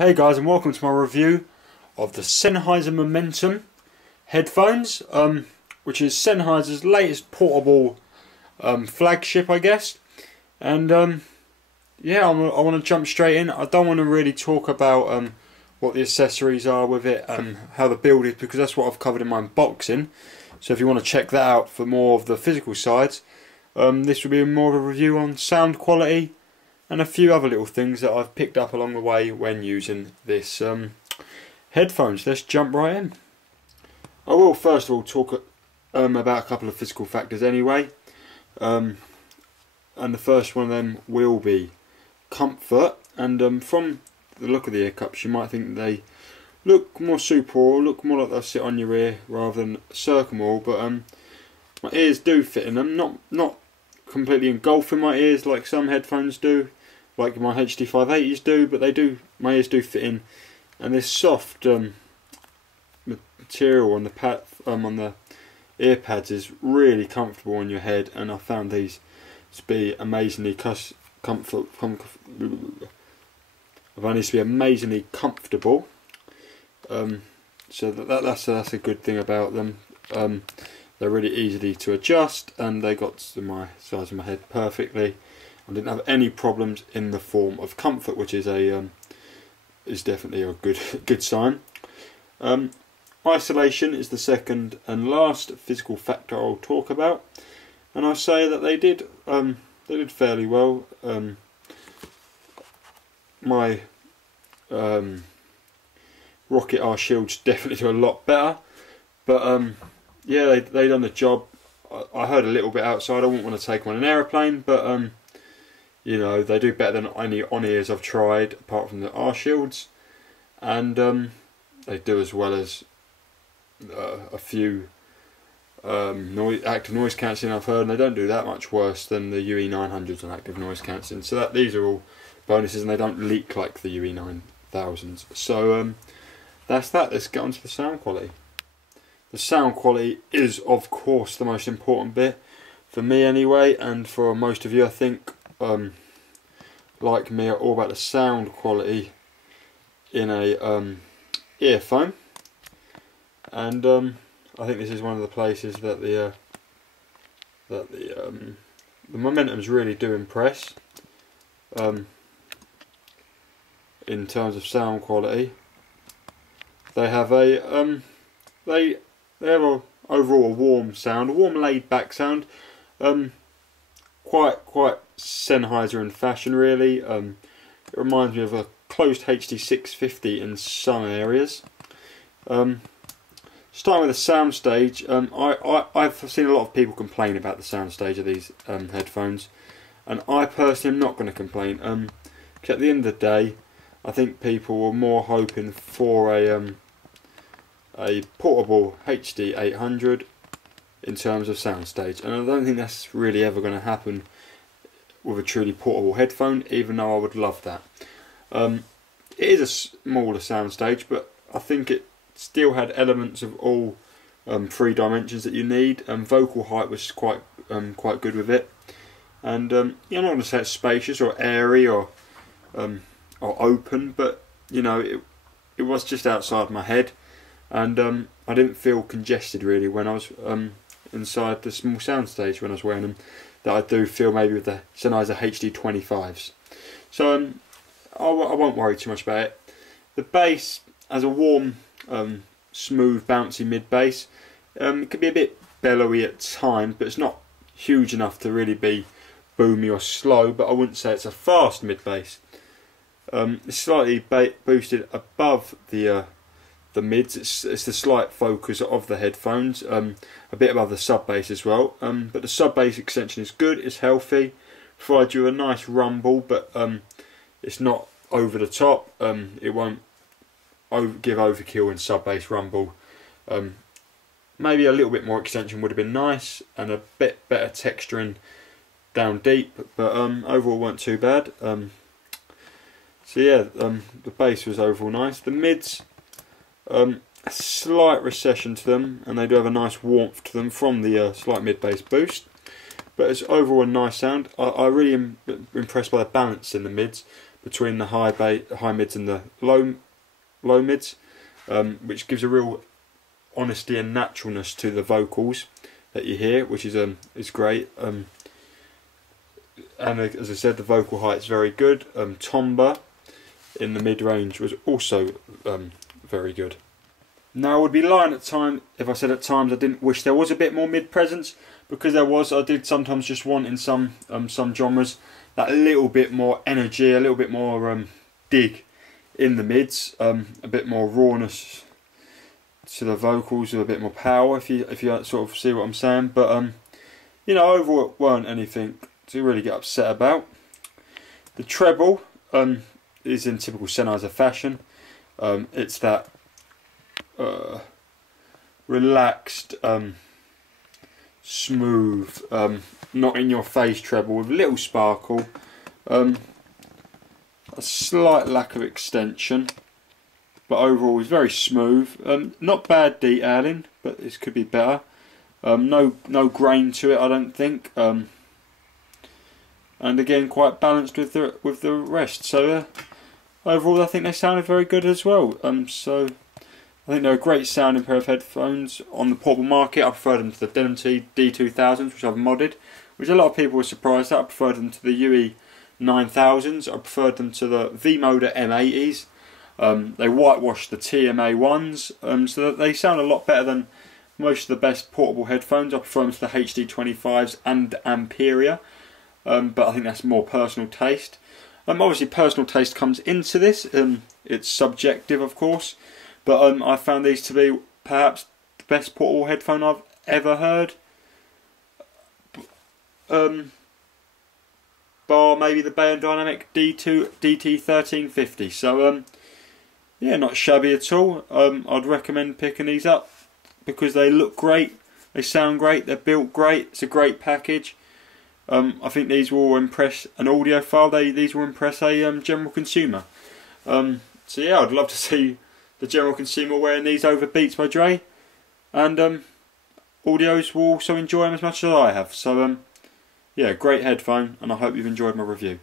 Hey guys, and welcome to my review of the Sennheiser Momentum headphones, which is Sennheiser's latest portable flagship, I guess. And yeah, I want to jump straight in. I don't want to really talk about what the accessories are with it and how the build is, because that's what I've covered in my unboxing. So if you want to check that out for more of the physical sides, this will be more of a review on sound quality and a few other little things that I've picked up along the way when using this headphones. Let's jump right in. I will first of all talk about a couple of physical factors anyway, and the first one of them will be comfort. And from the look of the ear cups, you might think they look more super, or look more like they'll sit on your ear rather than circle more, but my ears do fit in them, not completely engulfing my ears like some headphones do, like my HD 580s do, but they do. My ears do fit in, and this soft material on the ear pads is really comfortable on your head, and I found these to be amazingly comfortable. So that's a good thing about them. They're really easy to adjust, and they got to my size of my head perfectly. I didn't have any problems in the form of comfort, which is definitely a good sign. Isolation is the second and last physical factor I'll talk about, and I'll say that they did fairly well. My Rocket R shields definitely do a lot better, but yeah, they done the job. I heard a little bit outside. I wouldn't want to take them on an aeroplane, but you know, they do better than any on-ears I've tried, apart from the R shields, and they do as well as a few active noise cancelling I've heard, and they don't do that much worse than the UE900s on active noise cancelling. So these are all bonuses, and they don't leak like the UE9000s. So that's that. Let's get on to the sound quality. The sound quality is, of course, the most important bit for me anyway, and for most of you, I think, like me, are all about the sound quality in a earphone. And I think this is one of the places that the Momentum's really do impress in terms of sound quality. They have they have overall a warm sound, a warm laid back sound, quite Sennheiser in fashion really. It reminds me of a closed HD 650 in some areas. Starting with the soundstage, I've seen a lot of people complain about the soundstage of these headphones, and I personally am not going to complain. Because at the end of the day, I think people were more hoping for a portable HD 800 in terms of soundstage, and I don't think that's really ever going to happen with a truly portable headphone, even though I would love that. It is a smaller soundstage, but I think it still had elements of all three dimensions that you need. Vocal height was quite good with it, and yeah, I'm not going to say it's spacious or airy or open, but you know, it was just outside my head, and I didn't feel congested really when I was inside the small soundstage when I was wearing them, that I do feel maybe with the Sennheiser HD 25s. So I won't worry too much about it. The bass has a warm, smooth, bouncy mid bass. It can be a bit bellowy at times, but it's not huge enough to really be boomy or slow. But I wouldn't say it's a fast mid bass. It's slightly boosted above the mids. It's the slight focus of the headphones, a bit above the sub bass as well. But the sub bass extension is good. It's healthy, provides you a nice rumble, but it's not over the top. It won't give overkill in sub bass rumble. Maybe a little bit more extension would have been nice, and a bit better texturing down deep, but overall weren't too bad. So yeah, the bass was overall nice. The mids, a slight recession to them, and they do have a nice warmth to them from the slight mid bass boost, but it's overall a nice sound. I really am impressed by the balance in the mids. between the high mids and the low mids, which gives a real honesty and naturalness to the vocals that you hear, which is great. And as I said, the vocal height is very good. Timbre in the mid range was also very good. Now, I would be lying if I said at times I didn't wish there was a bit more mid presence, because there was. I did sometimes just want in some genres that little bit more energy, a little bit more dig in the mids, a bit more rawness to the vocals, with a bit more power. If you sort of see what I'm saying, but you know, overall it weren't anything to really get upset about. The treble is in typical Sennheiser fashion. It's that relaxed, smooth, not in your face treble with a little sparkle, a slight lack of extension, but overall is very smooth. Not bad detailing, but this could be better. No grain to it, I don't think. And again, quite balanced with the rest. So overall, I think they sounded very good as well. So I think they're a great sounding pair of headphones on the portable market. I prefer them to the Denim D2000s, which I've modded, which a lot of people were surprised at. I preferred them to the UE 9000s. I preferred them to the V-Moda M80s. They whitewashed the TMA ones, so that they sound a lot better than most of the best portable headphones. I prefer them to the HD25s and Amperia, but I think that's more personal taste. Obviously personal taste comes into this, it's subjective of course, but I found these to be perhaps the best portable headphone I've ever heard, bar maybe the Bayon Dynamic DT1350. So yeah, not shabby at all. I'd recommend picking these up because they look great, they sound great, they're built great, it's a great package. I think these will impress an audiophile, these will impress a general consumer. So yeah, I'd love to see the general consumer wearing these over Beats by Dre, and audios will also enjoy them as much as I have. So yeah, great headphone, and I hope you've enjoyed my review.